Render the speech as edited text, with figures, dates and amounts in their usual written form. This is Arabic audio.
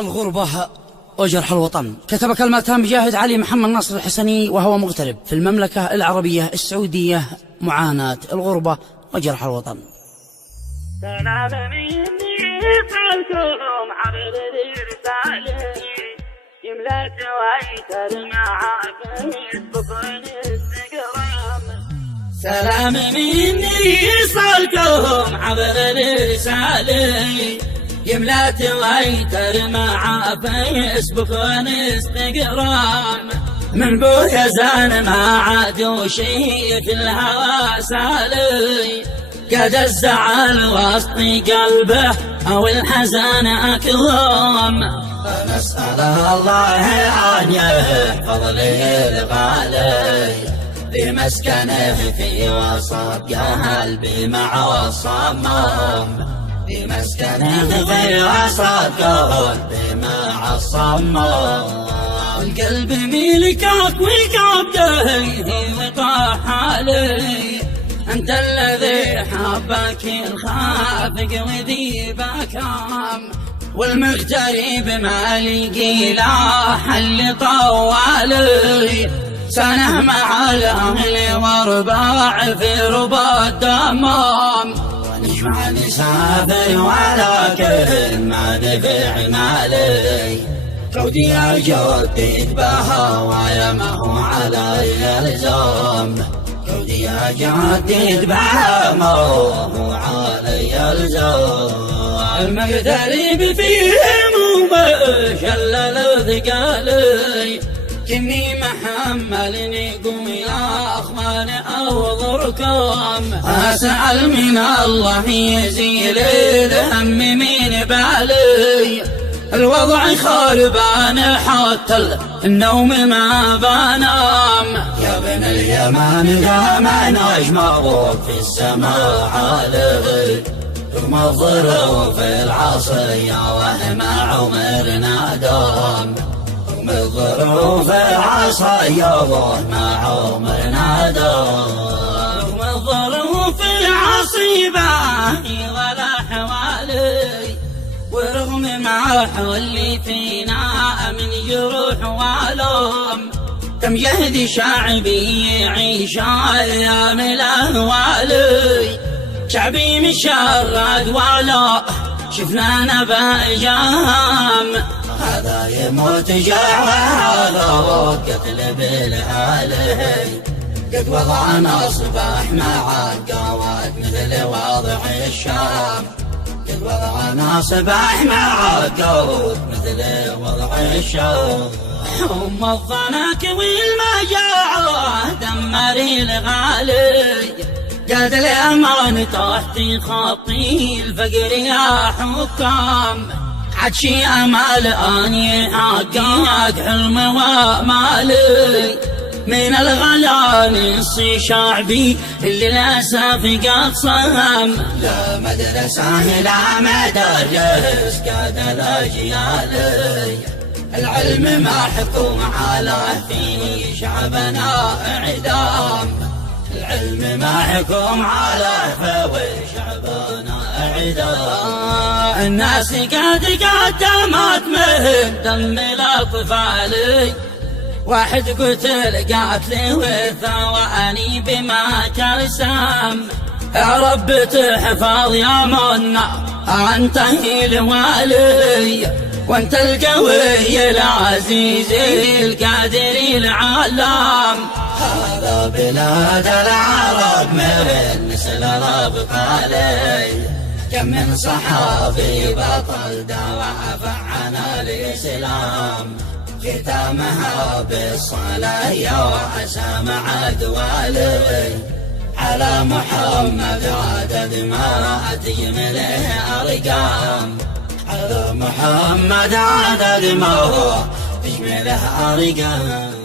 الغربة وجرح الوطن. كتب كلمات مجاهد علي محمد ناصر الحسني وهو مغترب في المملكة العربية السعودية. معاناة الغربة وجرح الوطن. سلام مني يسألكم عبر الرسالة يملا تويتر مع فيسبوك وانستغرام. سلام مني يسألكم عبر الرسالة يملا تويتر مع فيسبوك وانستغرام. من بويا زان ما عاد شي في الهوى سالي قد الزعل وسط قلبه أو الحزن أكظم. فنسأل الله أن يحفظ لي الغالي في مسكنه في وسط قلبي مع الصمام. في مسكنه في وسط قلبي مع الصمام. القلب ملكك وقبضه وطاح علي أنت الذي حبك الخافق وذي بكام. والمغترب ما لقي لا حل طوالي سنة مع الأهل وارباع في ربا الدمام. ونجمع نسافر ولكن ما دفع مالي كودي أجدد بهوايا ما هو علي الزام. كودي أجدد بهوايا علي الزام. المغترب فيهم ومشلل ثقالي كني محمل نقوم يا أخوان أوضركم. أسأل من الله يزيل الهم من بالي الوضع خربان حتى النوم ما بنام. يا ابن اليمن قام نجمه في السماء علي ثم الظروف العصية وما عمرنا دام. ثم الظروف العصية وما عمرنا دام. ثم الظروف العصيبة ولا حوالي ورغم ما حولي فينا من جروح والوم. كم جهد شعبي يعيش ايام الاهوالي شعبي مشرد ولا شفنا نبا جام. هذا يموت جاع وهذا قتل بالهالي قد وضعنا صباح مع القوات مثل وضع الشام. قد وضعنا صباح مع القوات مثل وضع الشام. هم الضنك والمجاعة دمري الغالي قد الأمان تحت خطي الفقر يا حكام. عد شي أمال أني حقق حلم ومالي من الغلا نصي شعبي اللي للأسف قد صام. لا مدرسة لا مدارس قد الأجيال العلم ما حكم على فيه شعبنا إعدام. العلم ما حكم على فوي شعبنا إعدام. الناس قد قدمت من دم الأطفال واحد قتل قاتل وثواني بما ترسم. يا رب تحفظ يا منا أنت الوالي وانت القوي العزيز القادر العلام. هذا بلاد العرب من نسل الأبطال كم من صحابي بطل دافع عن الإسلام. ختامها بالصلاة وسمع دوالي على محمد عدد ما تجمله أرقام. على محمد عدد ما تجمله أرقام.